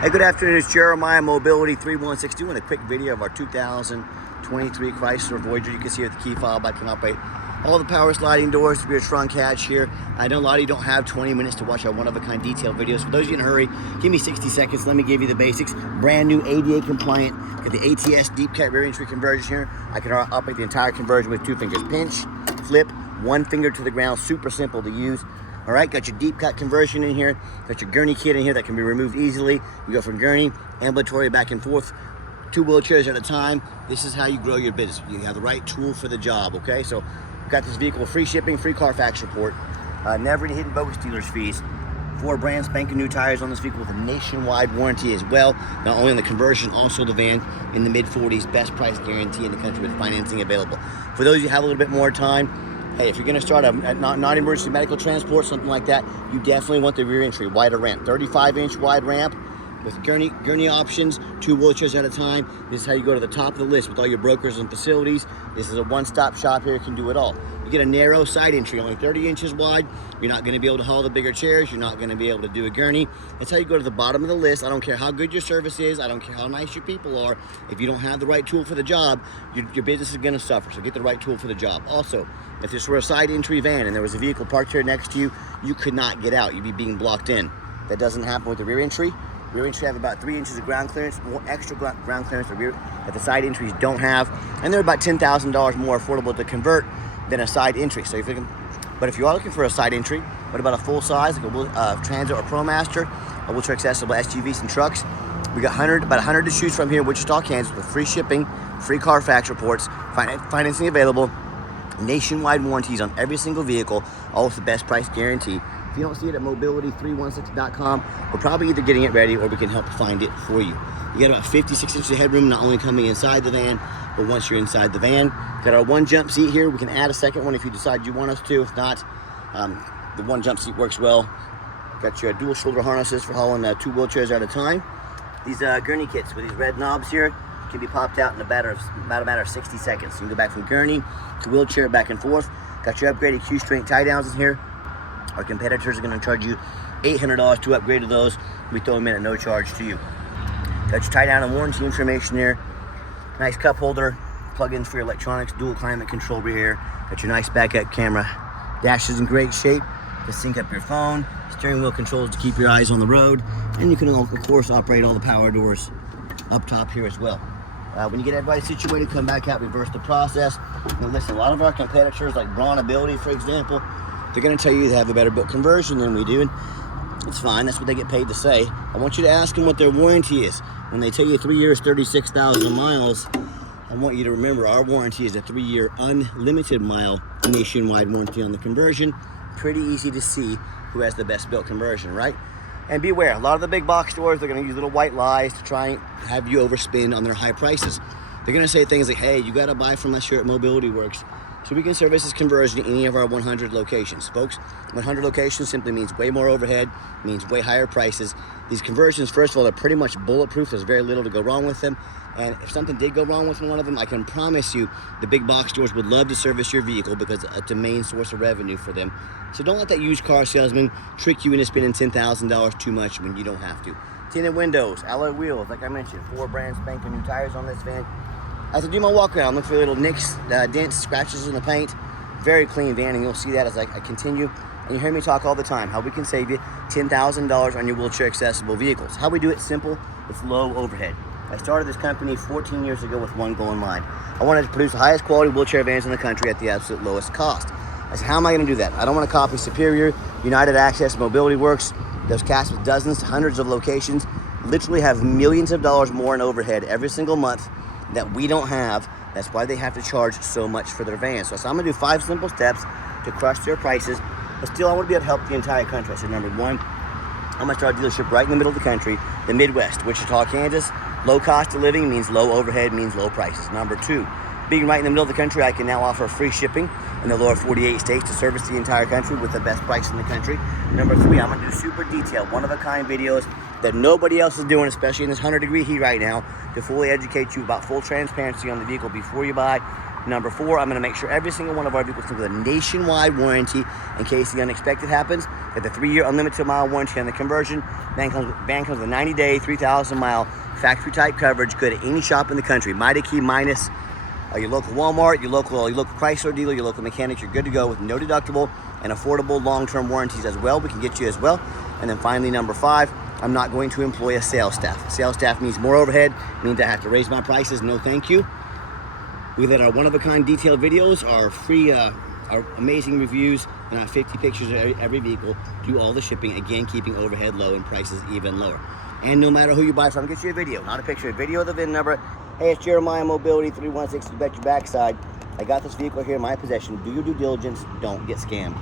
Hey, good afternoon. It's Jeremiah Mobility 316 doing a quick video of our 2023 Chrysler Voyager. You can see with the key fob I can operate all the power sliding doors for your trunk hatch here. I know a lot of you don't have 20 minutes to watch our one-of-a-kind detailed videos. For those of you in a hurry, give me 60 seconds. Let me give you the basics. Brand new ADA compliant. Got the ATS deep cut rear entry conversion here. I can operate the entire conversion with 2 fingers. Pinch, flip, 1 finger to the ground. Super simple to use. All right, got your deep cut conversion in here. Got your Gurney kit in here that can be removed easily. You go from Gurney, ambulatory, back and forth, 2 wheelchairs at a time. This is how you grow your business. You have the right tool for the job, okay? So, got this vehicle, free shipping, free Carfax report, never any hidden bogus dealer's fees, 4 brand spanking new tires on this vehicle with a nationwide warranty as well. Not only on the conversion, also the van in the mid-40s, best price guarantee in the country with financing available. For those of you who have a little bit more time, hey, if you're going to start a non-emergency medical transport, something like that, you definitely want the rear entry, wider ramp, 35-inch wide ramp with Gurney options, 2 wheelchairs at a time. This is how you go to the top of the list with all your brokers and facilities. This is a one-stop shop here, can do it all. You get a narrow side entry, only 30 inches wide. You're not going to be able to haul the bigger chairs. You're not going to be able to do a Gurney. That's how you go to the bottom of the list. I don't care how good your service is. I don't care how nice your people are. If you don't have the right tool for the job, your business is going to suffer. So get the right tool for the job. Also, if this were a side entry van and there was a vehicle parked here next to you, you could not get out. You'd be being blocked in. That doesn't happen with the rear entry. Rear entry have about 3 inches of ground clearance, more extra ground clearance that the side entries don't have, and they're about $10,000 more affordable to convert than a side entry. So if you can, but if you are looking for a side entry, what about a full size like a Transit or ProMaster, a wheelchair accessible SUVs and trucks? We got about 100 to choose from here in Wichita, Kansas, with free shipping, free Carfax reports, financing available, nationwide warranties on every single vehicle, all with the best price guarantee. If you don't see it at mobility316.com, we're probably either getting it ready or we can help find it for you. You got about 56 inches of headroom, not only coming inside the van, but once you're inside the van. Got our 1 jump seat here. We can add a second one if you decide you want us to. If not, the 1 jump seat works well. Got your dual shoulder harnesses for hauling 2 wheelchairs at a time. These Gurney kits with these red knobs here can be popped out in about a matter of 60 seconds. You can go back from Gurney to wheelchair, back and forth. Got your upgraded Q-string tie downs in here. Our competitors are going to charge you $800 to upgrade to those. We throw them in at no charge to you. Got your tie down and warranty information here. Nice cup holder, plug-ins for your electronics, dual climate control here. Got your nice backup camera. Dash is in great shape to sync up your phone. Steering wheel controls to keep your eyes on the road. And you can, of course, operate all the power doors up top here as well. When you get everybody situated, come back out, reverse the process. Now listen, a lot of our competitors, like Braun Ability, for example, they're going to tell you they have a better built conversion than we do, and it's fine. That's what they get paid to say. I want you to ask them what their warranty is. When they tell you 3 years, 36,000 miles, I want you to remember our warranty is a 3-year unlimited mile nationwide warranty on the conversion. Pretty easy to see who has the best built conversion, right? And beware, a lot of the big box stores, they're going to use little white lies to try and have you overspend on their high prices. They're going to say things like, hey, you got to buy from us here at Mobility Works, so we can service this conversion in any of our 100 locations. Folks, 100 locations simply means way more overhead, means way higher prices. These conversions, first of all, they're pretty much bulletproof. There's very little to go wrong with them. And if something did go wrong with one of them, I can promise you the big box stores would love to service your vehicle because it's a main source of revenue for them. So don't let that used car salesman trick you into spending $10,000 too much when you don't have to. Tinted windows, alloy wheels, like I mentioned, 4 brand spanking new tires on this van. As I do my walk around, look for little nicks, dents, scratches in the paint. Very clean van, and you'll see that as I continue. And you hear me talk all the time, how we can save you $10,000 on your wheelchair accessible vehicles. How we do it simple, it's low overhead. I started this company 14 years ago with one goal in mind. I wanted to produce the highest quality wheelchair vans in the country at the absolute lowest cost. I said, how am I going to do that? I don't want to copy Superior, United Access, Mobility Works. Those cast with dozens, hundreds of locations, literally have millions of dollars more in overhead every single month that we don't have. That's why they have to charge so much for their vans. So I'm going to do 5 simple steps to crush their prices, but still I want to be able to help the entire country. I said, number 1, I'm going to start a dealership right in the middle of the country, the Midwest, Wichita, Kansas. Low cost of living means low overhead, means low prices. Number 2, being right in the middle of the country, I can now offer free shipping in the lower 48 states to service the entire country with the best price in the country. Number 3, I'm going to do super detailed, one-of-a-kind videos that nobody else is doing, especially in this 100-degree heat right now, to fully educate you about full transparency on the vehicle before you buy, Number 4, I'm going to make sure every single one of our vehicles comes with a nationwide warranty in case the unexpected happens. Got the 3-year unlimited mile warranty on the conversion. Van comes with a 90-day, 3,000-mile factory type coverage. Good at any shop in the country. Mighty Key minus your local Walmart, your local Chrysler dealer, your local mechanic. You're good to go with no deductible and affordable long-term warranties as well. We can get you as well. And then finally, number 5, I'm not going to employ a sales staff. Sales staff means more overhead, means I have to raise my prices. No, thank you. We let our one-of-a-kind detailed videos, our free, our amazing reviews, and our 50 pictures of every vehicle do all the shipping. Again, keeping overhead low and prices even lower. And no matter who you buy from, get you a video, not a picture, a video of the VIN number. Hey, it's Jeremiah Mobility 3160. Bet your backside. I got this vehicle here in my possession. Do your due diligence. Don't get scammed.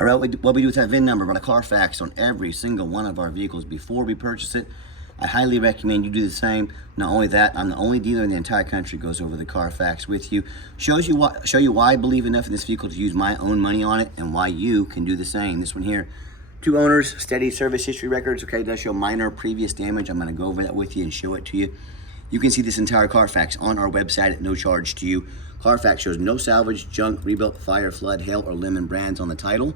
All right, what we do with that VIN number, run a Carfax on every single one of our vehicles before we purchase it. I highly recommend you do the same. Not only that, I'm the only dealer in the entire country who goes over the Carfax with you. Show you why I believe enough in this vehicle to use my own money on it, and why you can do the same. This one here, 2 owners, steady service history records. Okay, it does show minor previous damage. I'm going to go over that with you and show it to you. You can see this entire Carfax on our website at no charge to you. Carfax shows no salvage, junk, rebuilt, fire, flood, hail, or lemon brands on the title.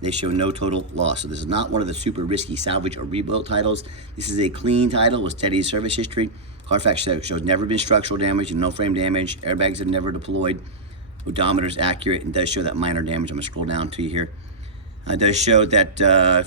They show no total loss. So this is not one of the super risky salvage or rebuilt titles. This is a clean title with steady service history. Carfax shows never been structural damage and no frame damage. Airbags have never deployed. Odometer is accurate and does show that minor damage. I'm gonna scroll down to you here. It does show that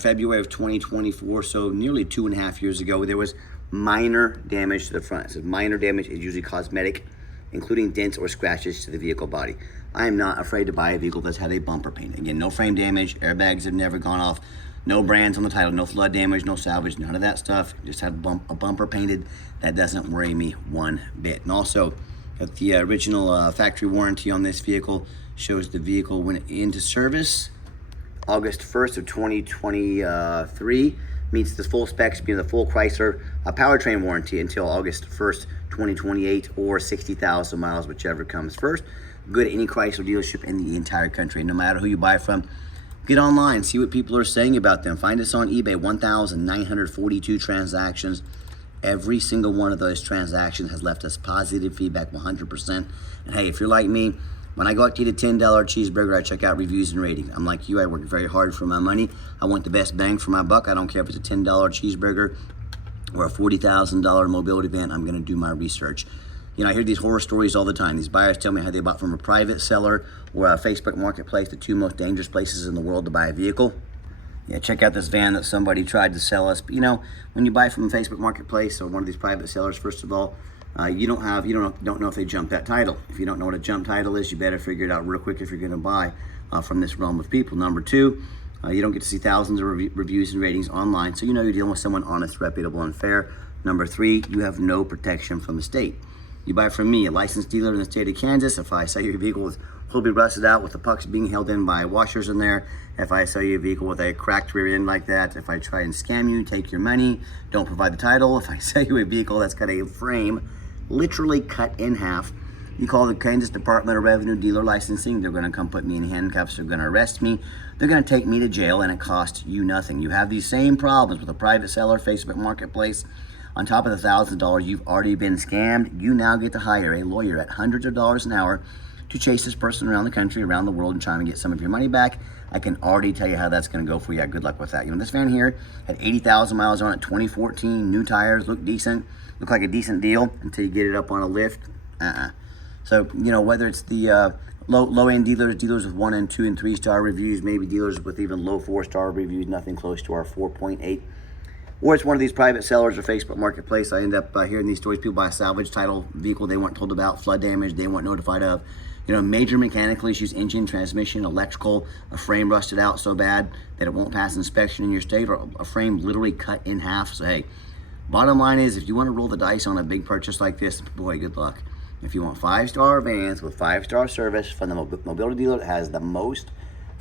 February of 2024, so nearly 2.5 years ago, there was minor damage to the front. It says minor damage is usually cosmetic, including dents or scratches to the vehicle body. I am not afraid to buy a vehicle that's had a bumper paint. Again, no frame damage, airbags have never gone off, no brands on the title, no flood damage, no salvage, none of that stuff. Just had a bumper painted. That doesn't worry me one bit. And also, got the original factory warranty on this vehicle. Shows the vehicle went into service August 1st of 2023. Meets the full specs, being the full Chrysler powertrain warranty until August 1st, 2028, or 60,000 miles, whichever comes first. Good at any Chrysler dealership in the entire country. No matter who you buy from, get online, see what people are saying about them. Find us on eBay, 1,942 transactions. Every single one of those transactions has left us positive feedback, 100%. And hey, if you're like me, when I go out to eat a $10 cheeseburger, I check out reviews and ratings. I'm like you, I work very hard for my money. I want the best bang for my buck. I don't care if it's a $10 cheeseburger or a $40,000 mobility van. I'm gonna do my research. You know, I hear these horror stories all the time. These buyers tell me how they bought from a private seller or a Facebook marketplace, the 2 most dangerous places in the world to buy a vehicle. Yeah, check out this van that somebody tried to sell us. But you know, when you buy from a Facebook marketplace or one of these private sellers, first of all, you don't know if they jumped that title. If you don't know what a jump title is, you better figure it out real quick if you're gonna buy from this realm of people. Number 2, you don't get to see thousands of reviews and ratings online, so you know you're dealing with someone honest, reputable, and fair. Number 3, you have no protection from the state. You buy from me, a licensed dealer in the state of Kansas. If I sell you a vehicle with fully rusted out with the pucks being held in by washers in there, if I sell you a vehicle with a cracked rear end like that, if I try and scam you, take your money, don't provide the title, if I sell you a vehicle that's got a frame literally cut in half, you call the Kansas Department of Revenue Dealer Licensing, they're gonna come put me in handcuffs, they're gonna arrest me, they're gonna take me to jail, and it costs you nothing. You have these same problems with a private seller, Facebook marketplace. On top of the $1,000 you've already been scammed, you now get to hire a lawyer at hundreds of dollars an hour to chase this person around the country, around the world, and try and get some of your money back. I can already tell you how that's gonna go for you. Good luck with that. You know, this van here had 80,000 miles on it, 2014, new tires, look decent, look like a decent deal until you get it up on a lift. So, you know, whether it's the low-end dealers with 1 and 2 and 3 star reviews, maybe dealers with even low 4-star reviews, nothing close to our 4.8. Or it's one of these private sellers or Facebook marketplace. I end up hearing these stories. People buy a salvage title vehicle they weren't told about, flood damage they weren't notified of. You know, major mechanical issues, engine, transmission, electrical, a frame rusted out so bad that it won't pass inspection in your state, or a frame literally cut in half. So hey, bottom line is, if you want to roll the dice on a big purchase like this, boy, good luck. If you want 5-star vans with 5-star service from the mobility dealer that has the most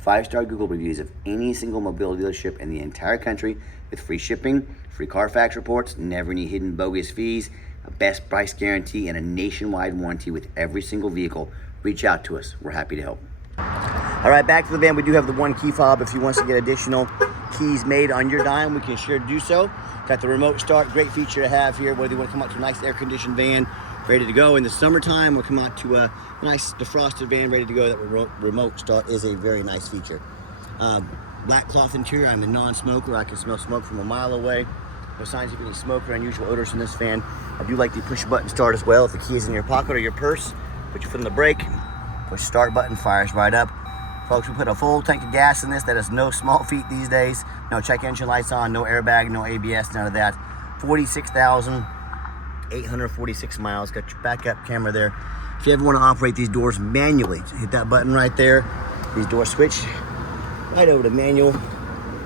5-star Google reviews of any single mobility dealership in the entire country, with free shipping, free Carfax reports, never any hidden bogus fees, a best price guarantee, and a nationwide warranty with every single vehicle, reach out to us. We're happy to help. All right, back to the van. We do have the 1 key fob. If you want to get additional keys made on your dime, we can sure do so. Got the remote start, great feature to have here, whether you want to come up to a nice air-conditioned van ready to go. In the summertime, we'll come out to a nice defrosted van ready to go. That remote start is a very nice feature. Black cloth interior. I'm a non-smoker. I can smell smoke from a mile away. No signs of any smoke or unusual odors in this van. I do like the push button start as well. If the key is in your pocket or your purse, put your foot on the brake, push start button, fires right up. Folks, we put a full tank of gas in this. That is no small feat these days. No check engine lights on, no airbag, no ABS, none of that. 46,846 miles. Got your backup camera there. If you ever want to operate these doors manually, hit that button right there. These doors switch right over to manual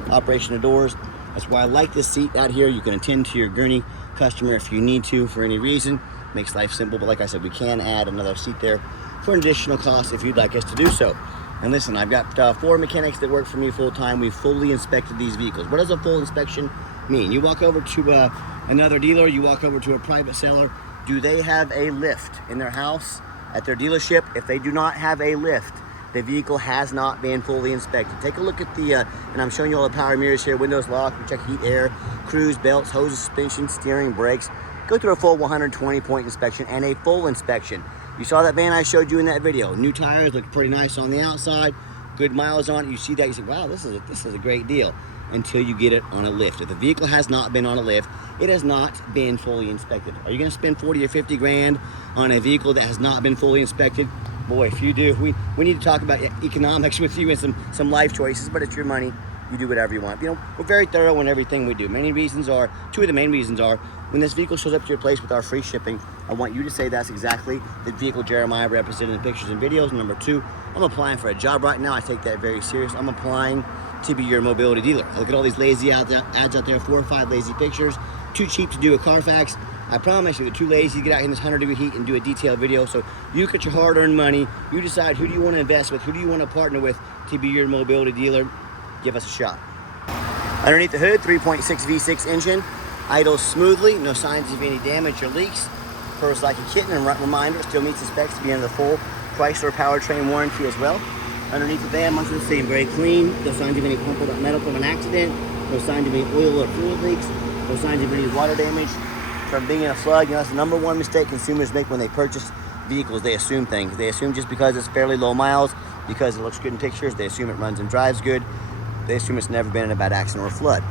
operation of doors. That's why I like this seat out here. You can attend to your Gurney customer if you need to for any reason. Makes life simple, but like I said, we can add another seat there for an additional cost if you'd like us to do so. And listen, I've got 4 mechanics that work for me full time. We fully inspected these vehicles. What does a full inspection mean? You walk over to another dealer, you walk over to a private seller. Do they have a lift in their house, at their dealership? If they do not have a lift, the vehicle has not been fully inspected. Take a look at the, and I'm showing you all the power mirrors here, windows locked, we check heat, air, cruise, belts, hoses, suspension, steering, brakes. Go through a full 120-point inspection and a full inspection. You saw that van I showed you in that video. New tires, look pretty nice on the outside, good miles on it. You see that, you say, wow, this is a great deal, until you get it on a lift. If the vehicle has not been on a lift, it has not been fully inspected. Are you gonna spend 40 or 50 grand on a vehicle that has not been fully inspected? Boy, if you do, we need to talk about economics with you and some life choices, but it's your money. You do whatever you want. You know, we're very thorough in everything we do. Two of the main reasons are, when this vehicle shows up to your place with our free shipping, I want you to say that's exactly the vehicle Jeremiah represented in pictures and videos. Number 2, I'm applying for a job right now. I take that very serious. I'm applying to be your mobility dealer. I look at all these lazy ads out there, 4 or 5 lazy pictures, too cheap to do a Carfax. I promise you, they're too lazy to get out in this 100-degree heat and do a detailed video. So you get your hard-earned money. You decide who do you want to invest with, who do you want to partner with to be your mobility dealer. Give us a shot. Underneath the hood, 3.6 V6 engine, idles smoothly, no signs of any damage or leaks. Purrs like a kitten, and reminder, still meets the specs to be under the full Chrysler powertrain warranty as well. Underneath the van, much of the same, very clean. No signs of any crumpled up metal from an accident. No signs of any oil or fluid leaks. No signs of any water damage from being in a flood. You know, that's the number one mistake consumers make when they purchase vehicles. They assume things. They assume just because it's fairly low miles, because it looks good in pictures, they assume it runs and drives good. They assume it's never been in a bad accident or a flood.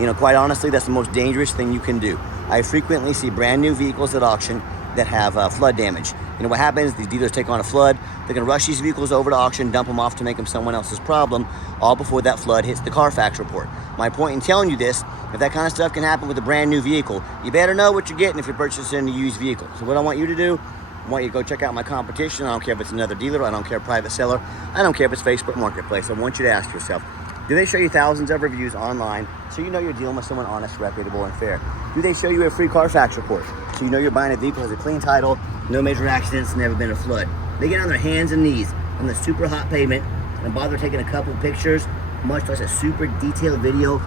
You know, quite honestly, that's the most dangerous thing you can do. I frequently see brand new vehicles at auction that have flood damage. You know what happens? These dealers take on a flood. They're gonna rush these vehicles over to auction, dump them off to make them someone else's problem, all before that flood hits the Carfax report. My point in telling you this, if that kind of stuff can happen with a brand new vehicle, you better know what you're getting if you're purchasing a used vehicle. So what I want you to do, I want you to go check out my competition. I don't care if it's another dealer, I don't care private seller, I don't care if it's Facebook Marketplace. I want you to ask yourself, do they show you thousands of reviews online so you know you're dealing with someone honest, reputable, and fair? Do they show you a free Carfax report so you know you're buying a vehicle that has a clean title, no major accidents, never been a flood? They get on their hands and knees on the super hot pavement and bother taking a couple pictures, much less a super detailed video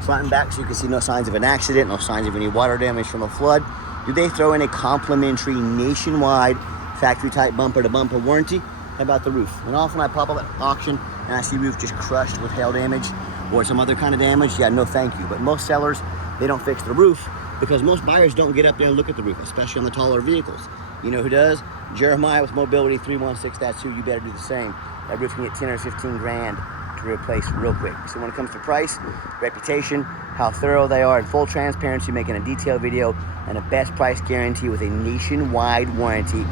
front and back so you can see no signs of an accident, no signs of any water damage from a flood. Do they throw in a complimentary nationwide factory type bumper to bumper warranty? How about the roof? And often I pop up at auction and I see roof just crushed with hail damage or some other kind of damage. Yeah, no thank you. But most sellers, they don't fix the roof because most buyers don't get up there and look at the roof, especially on the taller vehicles. You know who does? Jeremiah with Mobility 316, that's who. You better do the same. That roof can get 10 or 15 grand to replace real quick. So when it comes to price, reputation, how thorough they are, and full transparency, making a detailed video and a best price guarantee with a nationwide warranty,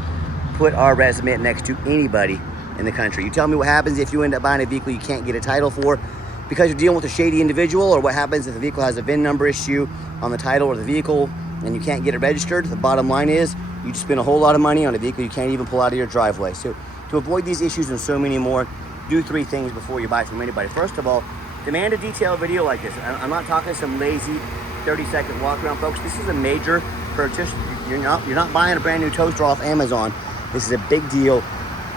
put our resume next to anybody in the country. You tell me what happens if you end up buying a vehicle you can't get a title for because you're dealing with a shady individual, or what happens if the vehicle has a VIN number issue on the title or the vehicle and you can't get it registered. The bottom line is you just spend a whole lot of money on a vehicle you can't even pull out of your driveway. So to avoid these issues and so many more, do 3 things before you buy from anybody. First of all, demand a detailed video like this. I'm not talking some lazy 30-second walk around, folks. This is a major purchase. You're not buying a brand new toaster off Amazon. This is a big deal.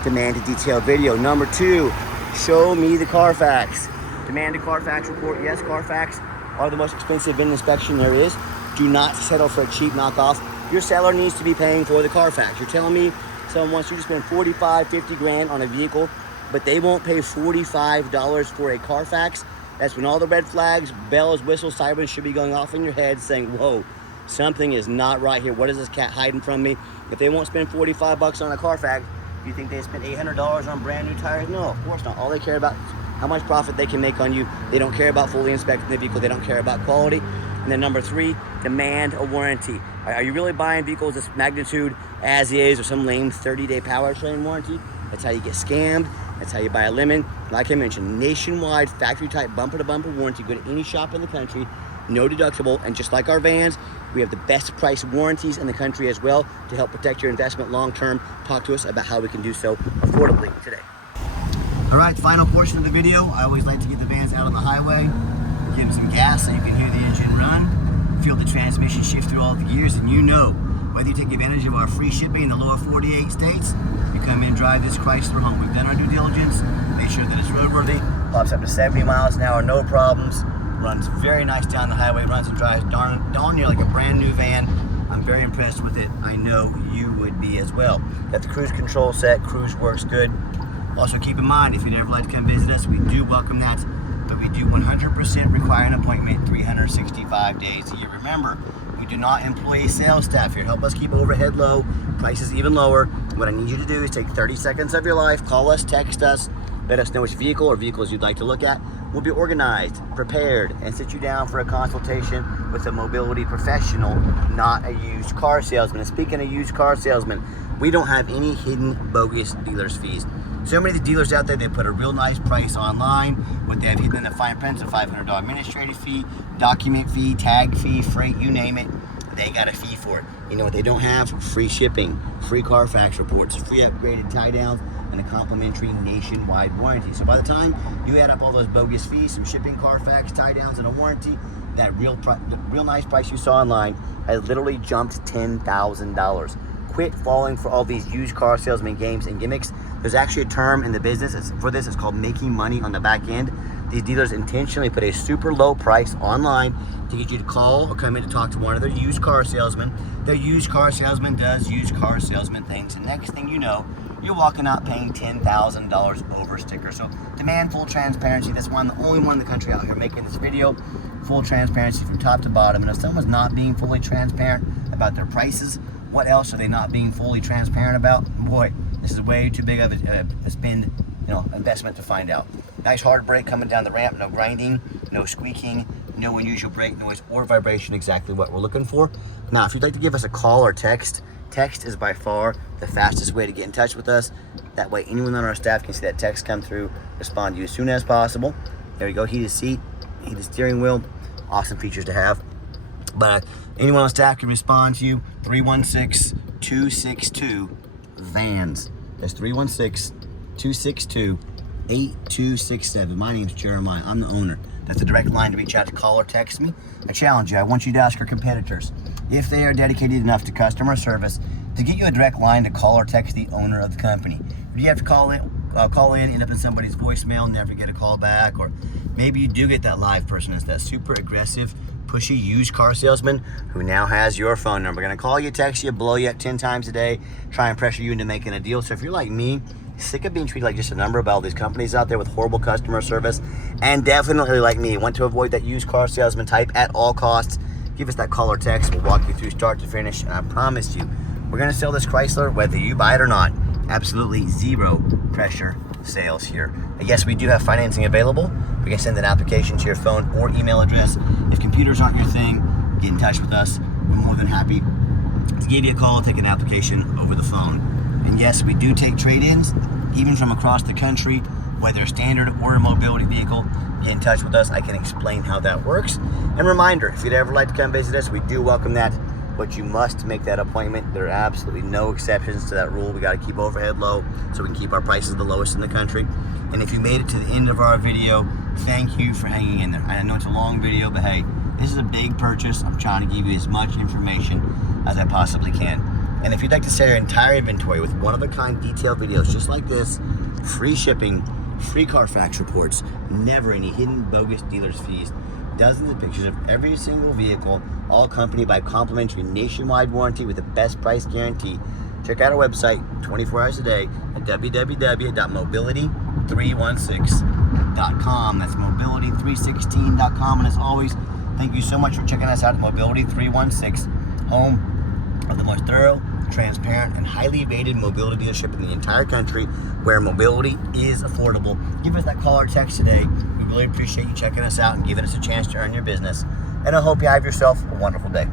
Demand a detailed video. Number 2, show me the Carfax. Demand a Carfax report. Yes, Carfax are the most expensive VIN inspection there is. Do not settle for a cheap knockoff. Your seller needs to be paying for the Carfax. You're telling me someone wants you to spend 45, 50 grand on a vehicle, but they won't pay $45 for a Carfax? That's when all the red flags, bells, whistles, sirens should be going off in your head saying, whoa, Something is not right here. What is this cat hiding from me? If they won't spend 45 bucks on a Carfax, you think they spent $800 on brand new tires? No, of course not. All they care about is how much profit they can make on you. They don't care about fully inspecting the vehicle. They don't care about quality. And then number 3, demand a warranty. Are you really buying vehicles this magnitude as is, or some lame 30-day powertrain warranty? That's how you get scammed. That's how you buy a lemon. Like I mentioned, nationwide factory type bumper to bumper warranty. Go to any shop in the country, no deductible, and just like our vans, we have the best price warranties in the country as well to help protect your investment long term. Talk to us about how we can do so affordably today. All right, final portion of the video. I always like to get the vans out on the highway, give them some gas so you can hear the engine run, feel the transmission shift through all the gears, and you know, whether you take advantage of our free shipping in the lower 48 states, you come in, drive this Chrysler home. We've done our due diligence, make sure that it's roadworthy, pops up to 70 miles an hour, no problems, runs very nice down the highway, runs and drives darn near like a brand new van. I'm very impressed with it. I know you would be as well. Got the cruise control set, cruise works good. Also keep in mind, if you'd ever like to come visit us, we do welcome that, but we do 100% require an appointment 365 days a year. Remember, we do not employ sales staff here. Help us keep overhead low, prices even lower. What I need you to do is take 30 seconds of your life, call us, text us, let us know which vehicle or vehicles you'd like to look at. We'll be organized, prepared, and sit you down for a consultation with a mobility professional, not a used car salesman. And speaking of used car salesmen, we don't have any hidden bogus dealer's fees. So many of the dealers out there, they put a real nice price online. What they have hidden in the fine print is a $500 administrative fee, document fee, tag fee, freight, you name it. They got a fee for it. You know what they don't have? Free shipping, free Carfax reports, free upgraded tie downs, and a complimentary nationwide warranty. So by the time you add up all those bogus fees, some shipping, Carfax, tie downs, and a warranty, that real nice price you saw online has literally jumped $10,000. Quit falling for all these used car salesman games and gimmicks. There's actually a term in the business for this. It's called making money on the back end. These dealers intentionally put a super low price online to get you to call or come in to talk to one of their used car salesmen. Their used car salesman does used car salesman things. And next thing you know, you're walking out paying $10,000 over sticker. So demand full transparency. That's one, the only one in the country out here making this video. Full transparency from top to bottom. And if someone's not being fully transparent about their prices, what else are they not being fully transparent about? Boy, this is way too big of a spend, investment to find out. Nice hard brake coming down the ramp, no grinding, no squeaking, no unusual brake noise or vibration, exactly what we're looking for. Now, if you'd like to give us a call or text is by far the fastest way to get in touch with us. That way anyone on our staff can see that text come through, respond to you as soon as possible. There you go, heated seat, heated steering wheel, awesome features to have. But anyone on staff can respond to you, 316-262-VANS. That's 316-262-8267. My name's Jeremiah, I'm the owner. That's the direct line to reach out to call or text me. I challenge you, I want you to ask your competitors if they are dedicated enough to customer service to get you a direct line to call or text the owner of the company. If you have to call in, end up in somebody's voicemail, never get a call back, or maybe you do get that live person. It's that super aggressive, pushy used car salesman who now has your phone number. Gonna call you, text you, blow you up 10 times a day, try and pressure you into making a deal. So if you're like me, sick of being treated like just a number by all these companies out there with horrible customer service, and definitely like me, want to avoid that used car salesman type at all costs, give us that call or text. We'll walk you through start to finish, and I promise you, we're gonna sell this Chrysler whether you buy it or not. Absolutely zero pressure sales here. Yes, we do have financing available. We can send an application to your phone or email address. If computers aren't your thing, get in touch with us. We're more than happy to give you a call, take an application over the phone. And yes, we do take trade-ins, even from across the country, whether standard or a mobility vehicle. Get in touch with us. I can explain how that works. And reminder, if you'd ever like to come visit us, we do welcome that, but you must make that appointment. There are absolutely no exceptions to that rule. We got to keep overhead low so we can keep our prices the lowest in the country. And if you made it to the end of our video, thank you for hanging in there. I know it's a long video, but hey, this is a big purchase. I'm trying to give you as much information as I possibly can. And if you'd like to sell your entire inventory with one-of-a-kind detailed videos just like this, free shipping, free Carfax reports, never any hidden bogus dealer's fees, dozens of pictures of every single vehicle, all accompanied by complimentary nationwide warranty with the best price guarantee, check out our website 24 hours a day at www.mobility316.com. That's mobility316.com. And as always, Thank you so much for checking us out at Mobility 316, home of the most thorough, transparent, and highly rated mobility dealership in the entire country, where mobility is affordable. Give us that call or text today. We really appreciate you checking us out and giving us a chance to earn your business. And I hope you have yourself a wonderful day.